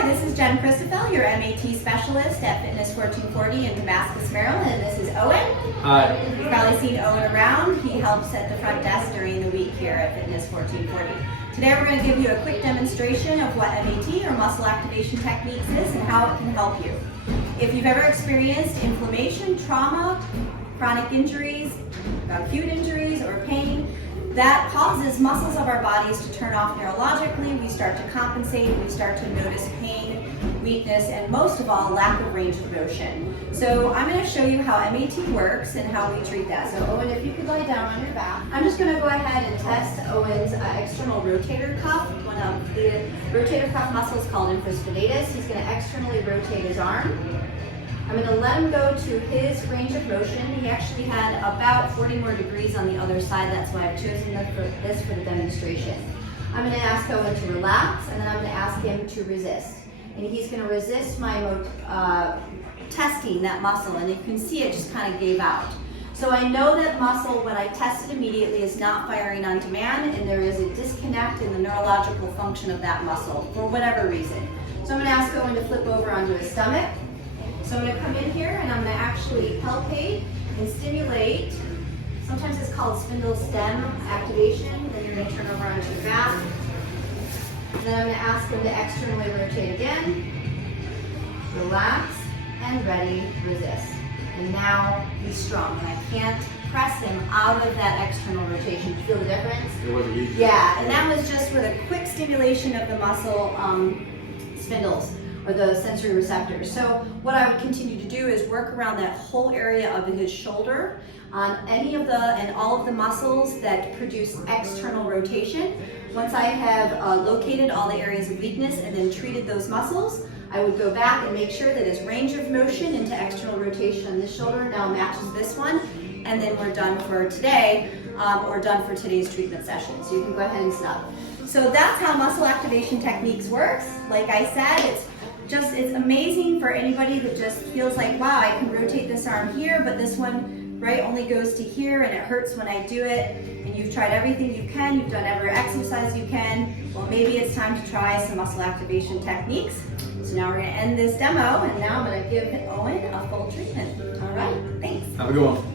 Hi, this is Jen Christoffel, your MAT specialist at Fitness 1440 in Damascus, Maryland, and this is Owen. Hi. You've probably seen Owen around. He helps at the front desk during the week here at Fitness 1440. Today we're going to give you a quick demonstration of what MAT, or muscle activation techniques, is and how it can help you. If you've ever experienced inflammation, trauma, chronic injuries, acute injuries, or pain, that causes muscles of our bodies to turn off neurologically. We start to compensate, we start to notice pain, weakness, and most of all, lack of range of motion. So I'm going to show you how MAT works and how we treat that. So Owen, if you could lie down on your back. I'm just going to go ahead and test Owen's external rotator cuff. One of the rotator cuff muscles called infraspinatus. He's going to externally rotate his arm. I'm going to let him go to his range of motion. He actually had about 40 more degrees on the other side. That's why I've chosen this for the demonstration. I'm going to ask Owen to relax, and then I'm going to ask him to resist. And he's going to resist my testing that muscle, and you can see it just kind of gave out. So I know that muscle, when I test it immediately, is not firing on demand, and there is a disconnect in the neurological function of that muscle for whatever reason. So I'm going to ask Owen to flip over onto his stomach. So I'm going to come in here and I'm going to actually palpate and stimulate. Sometimes it's called spindle stem activation. Then you're going to turn over onto your back. And then I'm going to ask him to externally rotate again. Relax and ready, resist. And now he's strong. And I can't press him out of that external rotation. Feel the difference? It wasn't easy. Yeah, and that was just with a quick stimulation of the muscle spindles, or the sensory receptors. So what I would continue to do is work around that whole area of his shoulder on any of and all of the muscles that produce external rotation. Once I have located all the areas of weakness and then treated those muscles, I would go back and make sure that his range of motion into external rotation on this shoulder now matches this one, and then we're done for today, or done for today's treatment session. So you can go ahead and stop. So that's how muscle activation techniques works. Like I said, it's amazing for anybody that just feels like, wow, I can rotate this arm here, but this one, right, only goes to here and it hurts when I do it. And you've tried everything you can, you've done every exercise you can. Well, maybe it's time to try some muscle activation techniques. So now we're going to end this demo, and now I'm going to give Owen a full treatment. All right, thanks. Have a good one.